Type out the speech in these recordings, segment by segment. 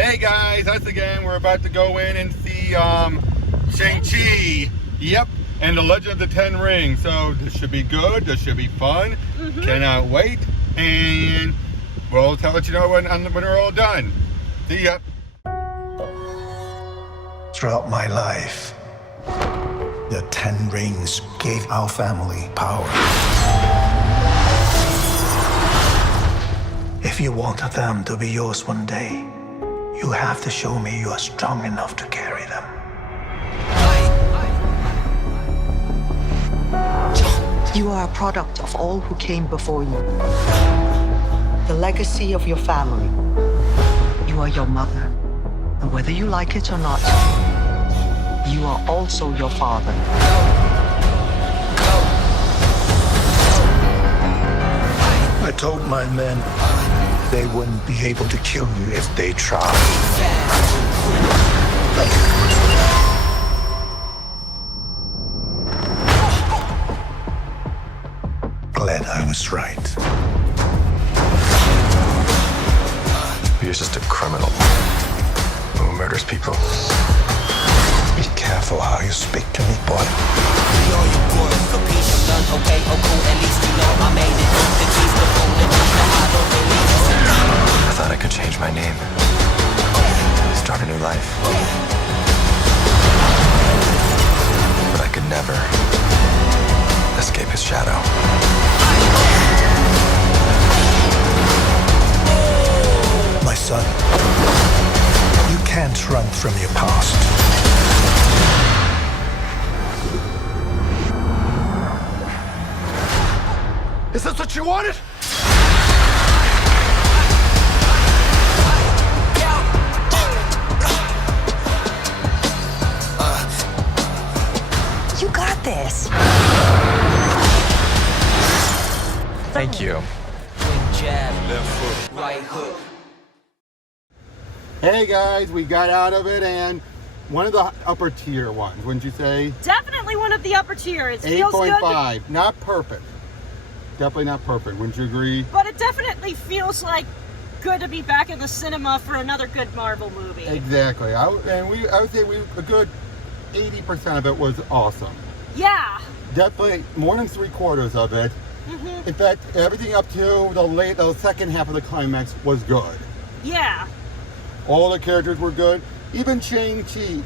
Hey guys, us again. We're about to go in and see Shang Chi. Yep, and the Legend of the Ten Rings. So this should be good. This should be fun. Cannot wait. And we'll let you know when we're all done. See ya. Throughout my life, the Ten Rings gave our family power. If you want them to be yours one day, you have to show me you are strong enough to carry them. You are a product of all who came before you. The legacy of your family. You are your mother. And whether you like it or not, you are also your father. I told my men they wouldn't be able to kill you if they tried. Glad I was right. You're just a criminal who murders people. Be careful how you speak to me, boy. I thought I could change my name, start a new life. But I could never escape his shadow. My son, you can't run from your past. Is this what you wanted? You got this. Thank you. Hey guys, we got out of it, and one of the upper tier ones, wouldn't you say? Definitely one of the upper tier. It feels good. 8.5. Not perfect. Definitely not perfect. Wouldn't you agree? But it definitely feels like good to be back in the cinema for another good Marvel movie. Exactly. I would say a good 80% of it was awesome. Yeah. Definitely more than 3/4 of it. In fact, everything up to the second half of the climax was good. Yeah. All the characters were good. Even Shang-Chi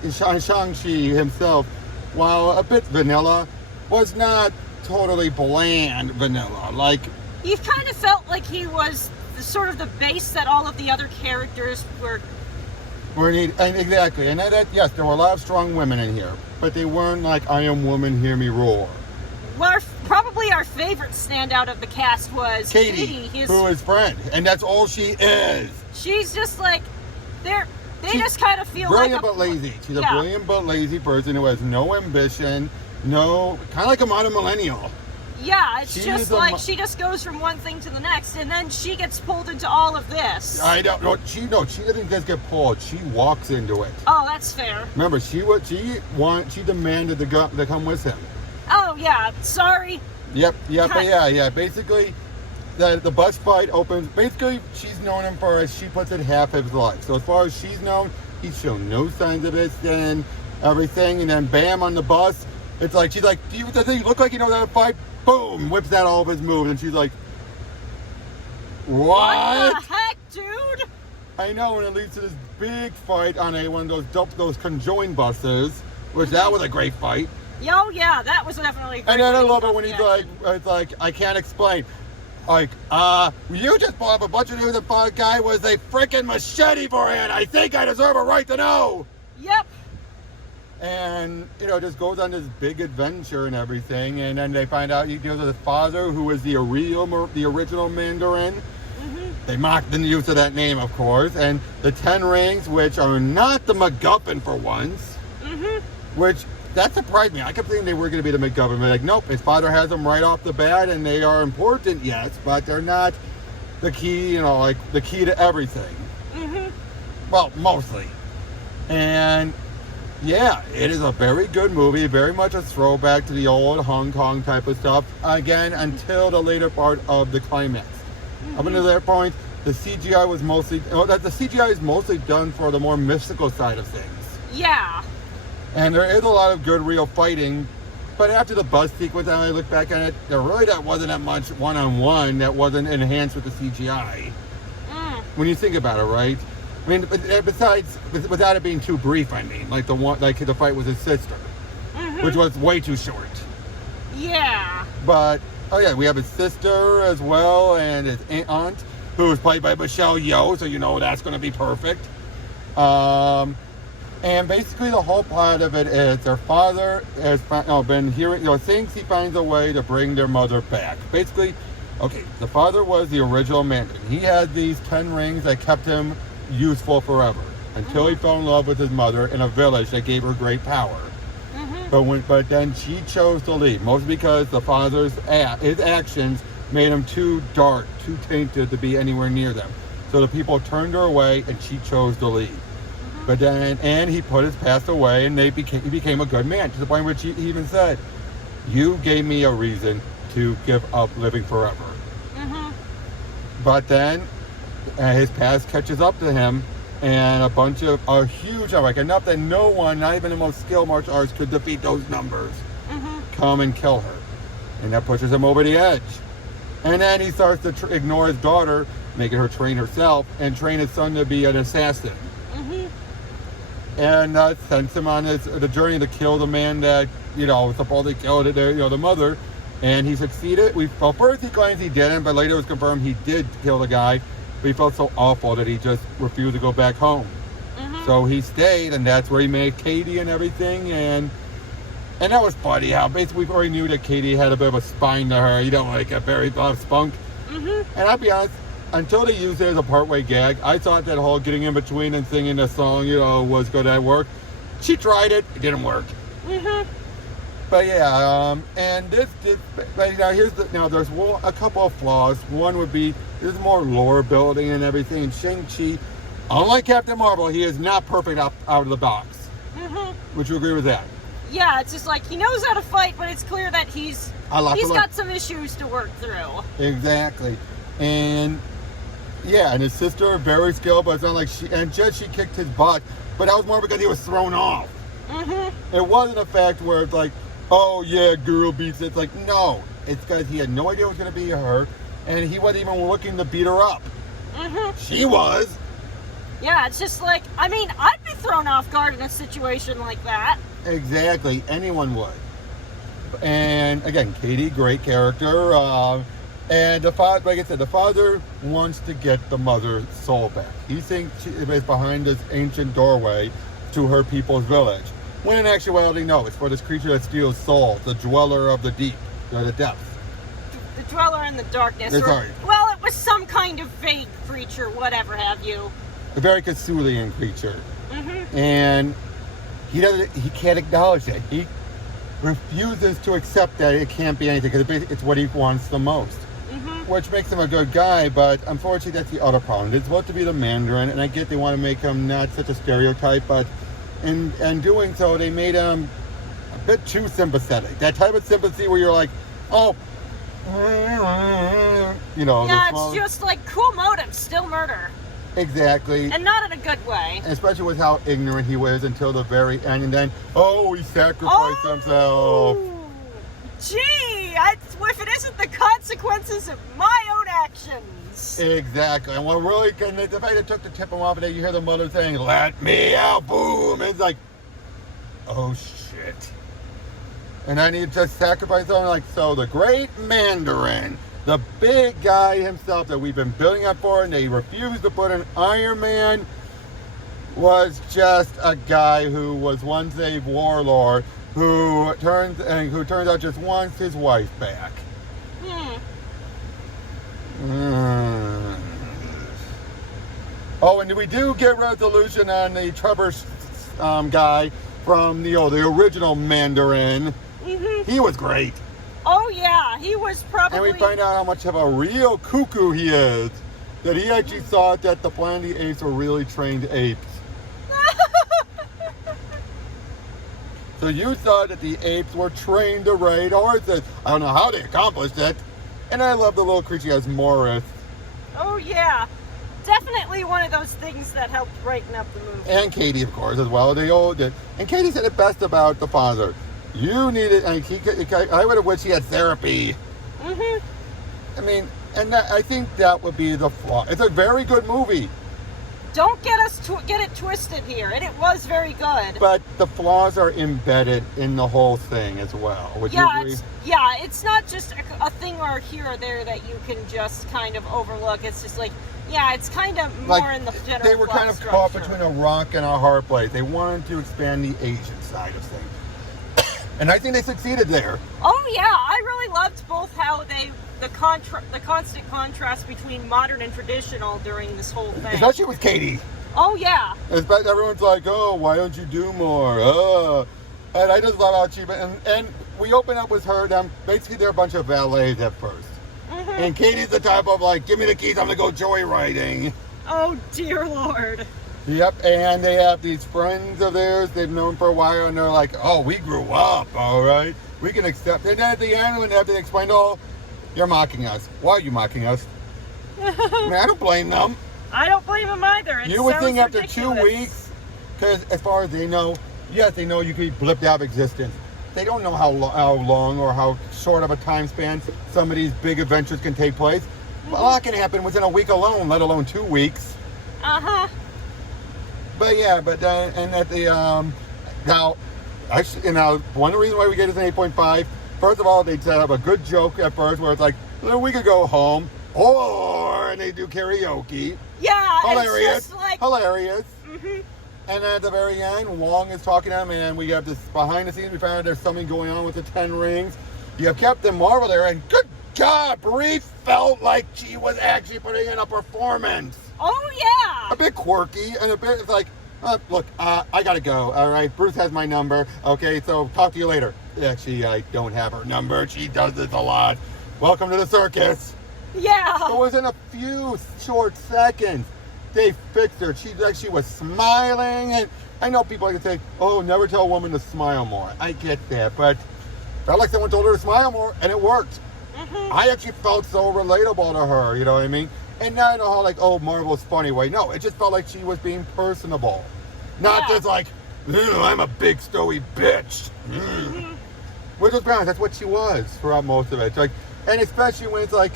himself, while a bit vanilla, was not totally bland vanilla. Like, You kind of felt like he was sort of the base that all of the other characters were. Exactly. And yes, there were a lot of strong women in here, but they weren't like, I am woman, hear me roar. Well, probably our favorite standout of the cast was Katie, who is friend, and that's all she is. She's just like, they just kind of feel brilliant like but lazy. She's a brilliant but lazy person who has no ambition, kind of like a modern millennial. Yeah, it's just like she just goes from one thing to the next, and then she gets pulled into all of this. I don't know. She doesn't just get pulled. She walks into it. Oh, that's fair. Remember, she demanded to come with him. Oh yeah, sorry. Yep, yeah. Basically, the bus fight opens. Basically, she's known him for, as she puts it, half his life. So as far as she's known, he's shown no signs of it and everything. And then bam, on the bus, it's like she's like, does he look like he knows how to fight? Boom, whips out all of his moves, and she's like, what the heck, dude? I know, and it leads to this big fight on one of those conjoined buses, which that was a great fight. Oh yeah, that was definitely a great. And then I love it when he's like, it's like, I can't explain. Like, you just pulled up a bunch of news. The guy was a freaking machete for him. I think I deserve a right to know. Yep. And, just goes on this big adventure and everything. And then they find out he deals with his father, who was the original Mandarin. They mocked the use of that name, of course. And the Ten Rings, which are not the MacGuffin for once. Which, that surprised me. I kept thinking they were going to be the MacGuffin. Like, nope, his father has them right off the bat, and they are important, yes, but they're not the key, like the key to everything. Well, mostly. And yeah, it is a very good movie, very much a throwback to the old Hong Kong type of stuff. Again, until the later part of the climax. Up until that point, the CGI was mostly, that the CGI is mostly done for the more mystical side of things. Yeah. And there is a lot of good real fighting, but after the bus sequence, and I look back at it, that wasn't that much one-on-one that wasn't enhanced with the CGI. When you think about it, right? I mean, besides, without it being too brief, I mean, like the fight with his sister, which was way too short. Yeah. But, oh yeah, we have his sister as well, and his aunt, who was played by Michelle Yeoh, so you know that's going to be perfect. And basically the whole plot of it is their father has been hearing, thinks he finds a way to bring their mother back. Basically, okay, the father was the original Mandarin. He had these 10 rings that kept him useful forever until he fell in love with his mother in a village that gave her great power. But then she chose to leave, mostly because the father's his actions made him too dark, too tainted to be anywhere near them. So the people turned her away, and she chose to leave. But then, and he put his past away, and he became a good man, to the point where he even said, "You gave me a reason to give up living forever." But then his past catches up to him, and a huge, like enough that no one, not even the most skilled martial arts, could defeat those numbers, come and kill her. And that pushes him over the edge. And then he starts to ignore his daughter, making her train herself, and train his son to be an assassin. And sends him on the journey to kill the man that, supposedly killed the mother. And he succeeded. First he claims he didn't, but later it was confirmed he did kill the guy. But he felt so awful that he just refused to go back home. So he stayed, and that's where he met Katie and everything. And that was funny how basically we already knew that Katie had a bit of a spine to her, like a very spunk. And I'll be honest, until they used it as a partway gag, I thought that whole getting in between and singing the song, was going to work. She tried it didn't work. But yeah, and there's a couple of flaws. One would be there's more lore building and everything. And Shang Chi, unlike Captain Marvel, he is not perfect out of the box. Would you agree with that? Yeah, it's just like he knows how to fight, but it's clear that he's got some issues to work through. Exactly. And yeah, and his sister, very skilled, but it's not like she kicked his butt, but that was more because he was thrown off. It wasn't a fact where it's like, oh yeah, girl beats it. It's like, no, it's because he had no idea it was going to be her, and he wasn't even looking to beat her up. She was. Yeah, it's just like, I mean, I'd be thrown off guard in a situation like that. Exactly, anyone would. And again, Katie, great character. And the father, like I said, the father wants to get the mother's soul back. He thinks she is behind this ancient doorway to her people's village. When in actuality, no, it's for this creature that steals souls, the dweller of the deep, or the depths. The dweller in the darkness. Sorry. Well, it was some kind of vague creature, whatever have you. A very Cthulian creature. And he can't acknowledge it. He refuses to accept that it can't be anything, because it's what he wants the most. Which makes him a good guy, but unfortunately that's the other problem. It's supposed to be the Mandarin, and I get they want to make him not such a stereotype, but in doing so, they made him a bit too sympathetic. That type of sympathy where you're like, oh, Yeah, it's just like cool motive, still murder. Exactly. And not in a good way. Especially with how ignorant he was until the very end, and then, he sacrificed himself. Gee, if it isn't the consequences of my own actions. Exactly. And what really, the fact that took to tip him off, and then you hear the mother saying, "Let me out," boom. It's like, oh shit. And then he just sacrificed him, like, so the great Mandarin, the big guy himself that we've been building up for, and they refused to put in Iron Man, was just a guy who was once a warlord who turns out just wants his wife back. Oh, and we do get resolution on the Trevor guy from the original Mandarin. He was great. Oh yeah, he was probably. And we find out how much of a real cuckoo he is. That he actually thought that the Planet of the Apes were really trained apes. So you thought that the apes were trained to raid horses. I don't know how they accomplished it. And I love the little creature as Morris. Oh yeah. definitely one of those things that helped brighten up the movie. And Katie, of course, as well. They all did. And Katie said it best about the father. You needed, I would have wished he had therapy. Mm-hmm. I mean, and I think that would be the flaw. It's a very good movie. Don't get it twisted here. And it was very good. But the flaws are embedded in the whole thing as well. Would you agree? It's not just a thing or here or there that you can just kind of overlook. It's just like, it's kind of more in the general They were kind of structure. caught between a rock and a hard place. They wanted to expand the Asian side of things. And I think they succeeded there. Oh yeah, I really loved both how the constant contrast between modern and traditional during this whole thing. Especially with Katie. Oh yeah. Everyone's like, oh, why don't you do more? And I just love how she, and we open up with her, basically they're a bunch of valets at first. Mm-hmm. And Katie's the type of like, give me the keys, I'm gonna go joyriding. Oh dear Lord. Yep, and they have these friends of theirs they've known for a while, and they're like, oh, we grew up, all right? We can accept. And then at the end, when they have to explain, oh, you're mocking us. Why are you mocking us? I mean, I don't blame them. I don't blame them either. You would think after 2 weeks, because as far as they know, yes, they know you could be blipped out of existence. They don't know how long or how short of a time span some of these big adventures can take place. Mm-hmm. A lot can happen within a week alone, let alone 2 weeks. Uh-huh. But yeah, and at the now, one of the reasons why we get is an 8.5. First of all, they set up a good joke at first, where it's like, well, we could go home, and they do karaoke. Yeah, hilarious, it's just like hilarious. Mm-hmm. And at the very end, Wong is talking to him, and we have this behind the scenes. We found out there's something going on with the 10 rings. You have Captain Marvel there, and good God, Brie felt like she was actually putting in a performance. Oh yeah. A bit quirky and a bit, it's like, look, I gotta go, all right? Bruce has my number, okay, so talk to you later. Actually, I don't have her number. She does this a lot. Welcome to the circus. Yeah. So within a few short seconds, they fixed her. She was smiling, and I know people like to say, oh, never tell a woman to smile more. I get that, but felt like someone told her to smile more, and it worked. Mm-hmm. I actually felt so relatable to her, you know what I mean? And now I know how, like, oh, Marvel's funny way. No, it just felt like she was being personable. Not just like, I'm a big stowy bitch. Mm-hmm. Which was bad. That's what she was throughout most of it. It's like, and especially when it's like,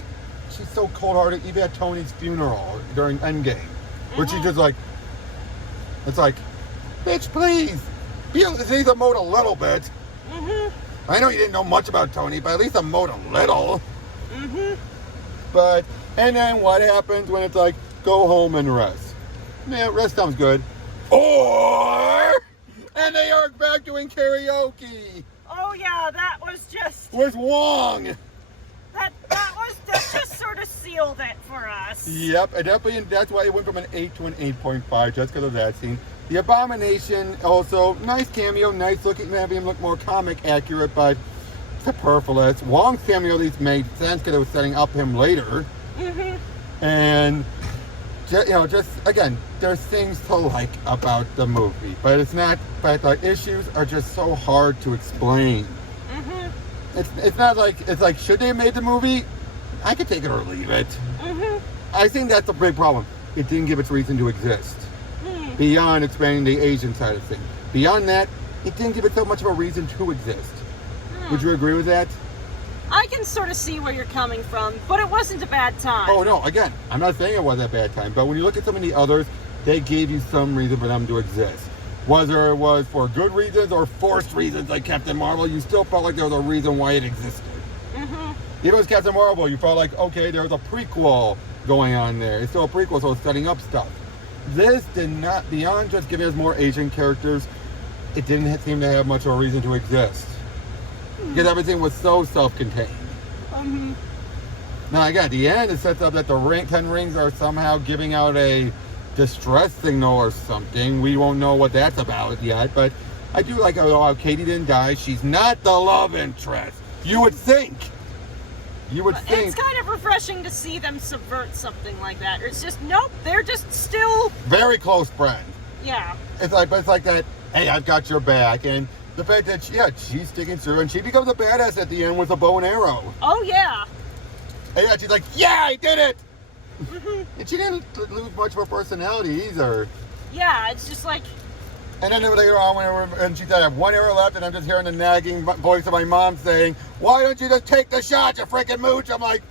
she's so cold-hearted. Even at Tony's funeral during Endgame, where she's just like, it's like, bitch, please, at least emote a little bit. Mm-hmm. I know you didn't know much about Tony, but at least emote a little. Mm-hmm. But, and then what happens when it's like, go home and rest? Man, rest sounds good. And they are back doing karaoke. Oh yeah, that was just... With Wong. That just sort of sealed it for us. Yep, and that's why it went from an 8 to an 8.5, just because of that scene. The Abomination, also, nice cameo, nice looking, maybe him look more comic accurate, but superfluous. Wong's cameo at least made sense because it was setting up him later. Mm-hmm. And, just, again, there's things to like about the movie, but it's not, but the issues are just so hard to explain. Mm-hmm. It's not like, it's like, should they have made the movie? I could take it or leave it. Mm-hmm. I think that's the big problem. It didn't give its reason to exist. Mm. Beyond expanding the Asian side of things. Beyond that, it didn't give it so much of a reason to exist. Mm. Would you agree with that? I can sort of see where you're coming from, but it wasn't a bad time. Oh no, again, I'm not saying it was a bad time, but when you look at some of the others, they gave you some reason for them to exist. Whether it was for good reasons or forced reasons like Captain Marvel, you still felt like there was a reason why it existed. Mm-hmm. Even if it was Captain Marvel, you felt like, okay, there was a prequel going on there. It's still a prequel, so it's setting up stuff. This did not, beyond just giving us more Asian characters, it didn't seem to have much of a reason to exist. Because everything was so self-contained. Mm-hmm. Now again, at the end, it sets up that the 10 rings are somehow giving out a distress signal or something. We won't know what that's about yet, but I do like how Katie didn't die. She's not the love interest. You would think. It's kind of refreshing to see them subvert something like that. It's just, nope, they're just still... very close friend. Yeah. It's like that, hey, I've got your back, and the fact that, she's sticking through, and she becomes a badass at the end with a bow and arrow. Oh, yeah. And she's like, yeah, I did it! And she didn't lose much of her personality either. Yeah, it's just like, And then later on, and she said, I have 1 hour left, and I'm just hearing the nagging voice of my mom saying, why don't you just take the shot, you freaking mooch? I'm like,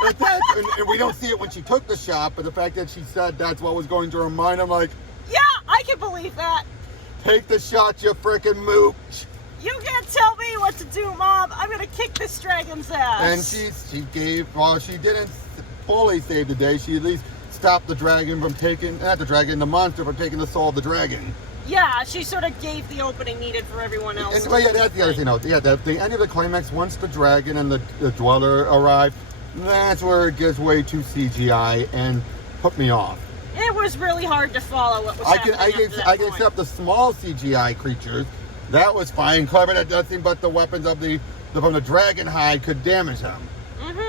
and we don't see it when she took the shot, but the fact that she said that's what was going through her mind, I'm like, yeah, I can believe that. take the shot, you freaking mooch. You can't tell me what to do, Mom. I'm gonna kick this dragon's ass. And she gave, well, she didn't fully save the day. She at least stopped the dragon from taking, not the dragon, the monster from taking the soul of the dragon. Yeah, she sort of gave the opening needed for everyone else. And, well, yeah, that's the other thing. No, yeah, the end of the climax, once the dragon and the dweller arrive, that's where it gets way too CGI and put me off. It was really hard to follow what was happening. I can accept the small CGI creatures. That was fine, clever. That nothing but the weapons of from the dragon hide could damage them.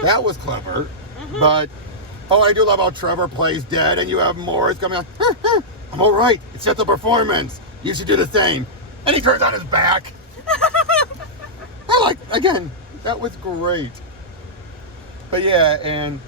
That was clever. But I do love how Trevor plays dead, and you have Morris coming on. I'm all right. It's just a performance. You should do the same. And he turns on his back. Again, that was great. But yeah, and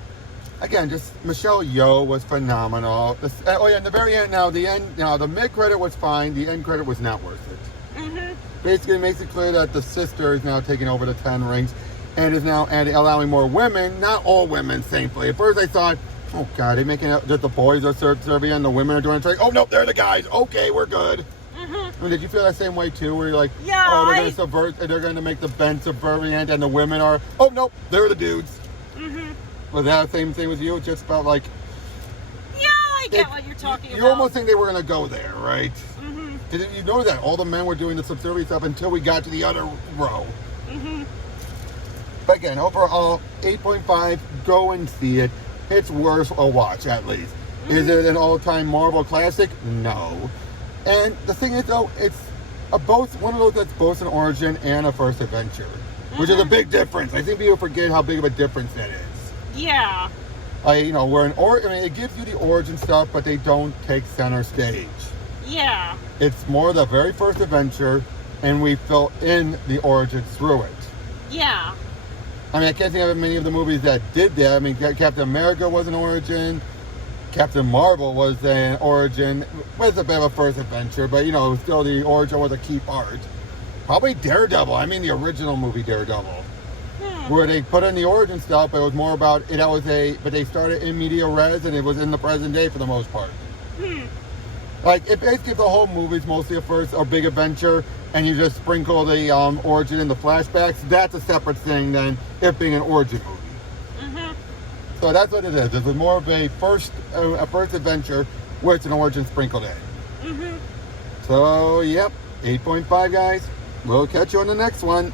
again, just Michelle Yeoh was phenomenal. In the very end, the mid credit was fine. The end credit was not worth it. Basically, it makes it clear that the sister is now taking over the 10 rings and is now allowing more women, not all women, thankfully. At first, I thought, oh God, they're making it that the boys are serving and the women are doing it. Oh no, they're the guys. Okay, we're good. I mean, did you feel that same way too, where you're like, yeah, they're going to subvert, they're going to make the men subservient, and the women are, oh no, they're the dudes. Was that the same thing with you? It just felt like, yeah, I get what you're talking about. You almost think they were going to go there, right? Didn't you know that all the men were doing the subservient stuff until we got to the other row? But again, overall, 8.5. Go and see it. It's worth a watch, at least. Is it an all-time Marvel classic? No. And the thing is, though, it's one of those that's both an origin and a first adventure, which is a big difference. I think people forget how big of a difference that is. Yeah. It gives you the origin stuff, but they don't take center stage. Yeah. It's more the very first adventure, and we fill in the origin through it. Yeah. I mean, I can't think of many of the movies that did that. I mean, Captain America was an origin. Captain Marvel was an origin. It was a bit of a first adventure, but, still the origin was a key part. Probably Daredevil. I mean, the original movie Daredevil. Where they put in the origin stuff, but it was more about, but they started in media res, and it was in the present day for the most part. It basically, the whole movie's mostly a big adventure, and you just sprinkle the origin and the flashbacks. That's a separate thing than it being an origin movie. So that's what it is. It's more of a first adventure where it's an origin sprinkled in. So, yep, 8.5, guys. We'll catch you on the next one.